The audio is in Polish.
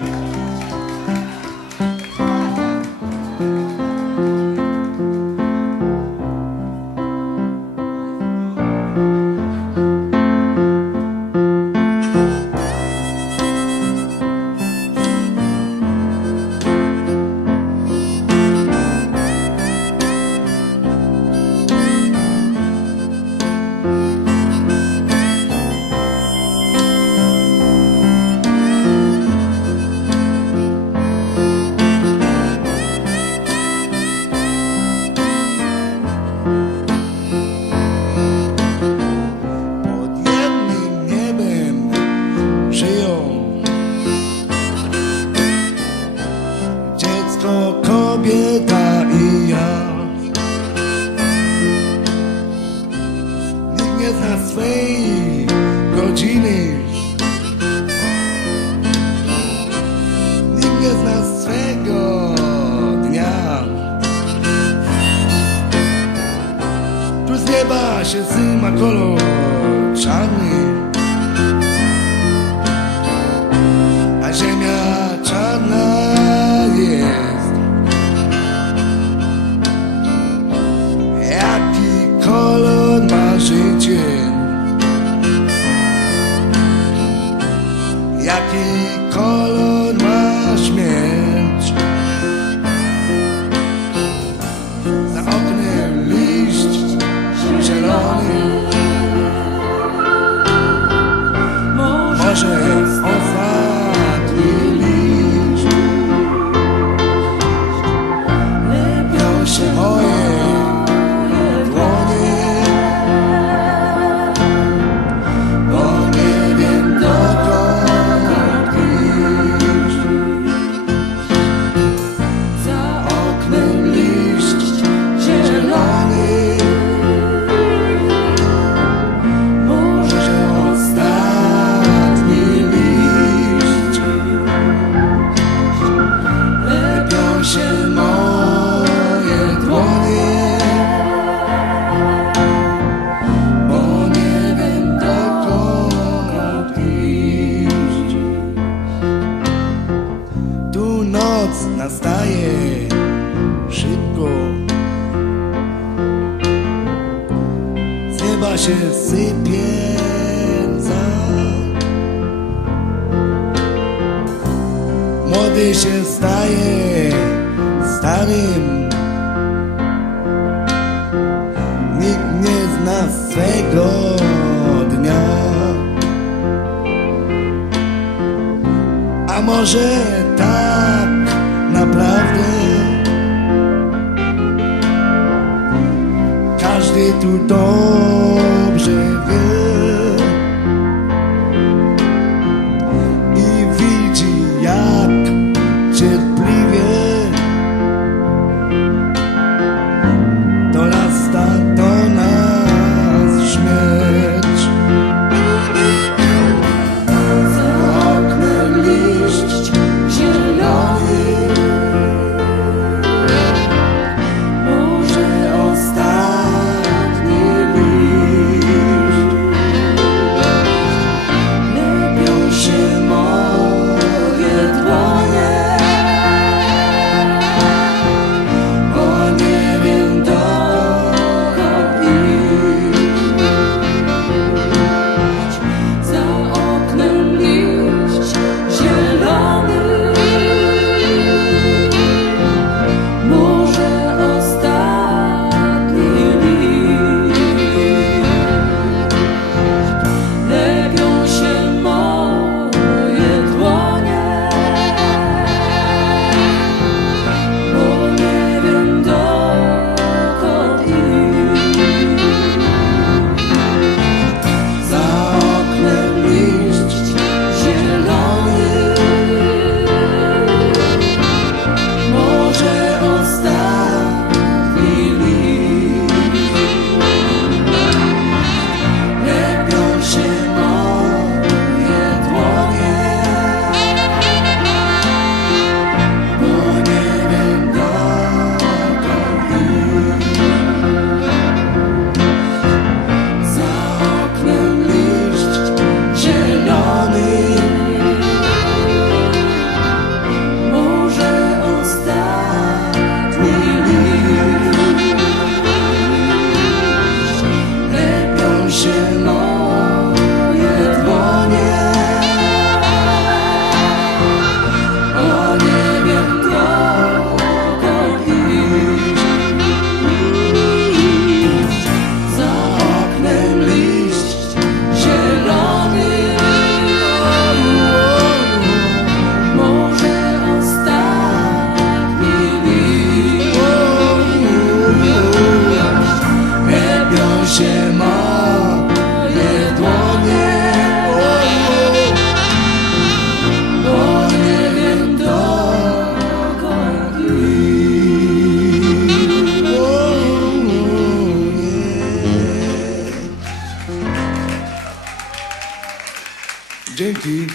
Música kobieta i ja. Nikt nie zna swej godziny. Nikt nie zna swego dnia. Tu z nieba się syma kolor czarny call on my nieba się sypie łza. Młody się staje starym Nikt nie zna swego dnia A może Każdy tu Dzięki.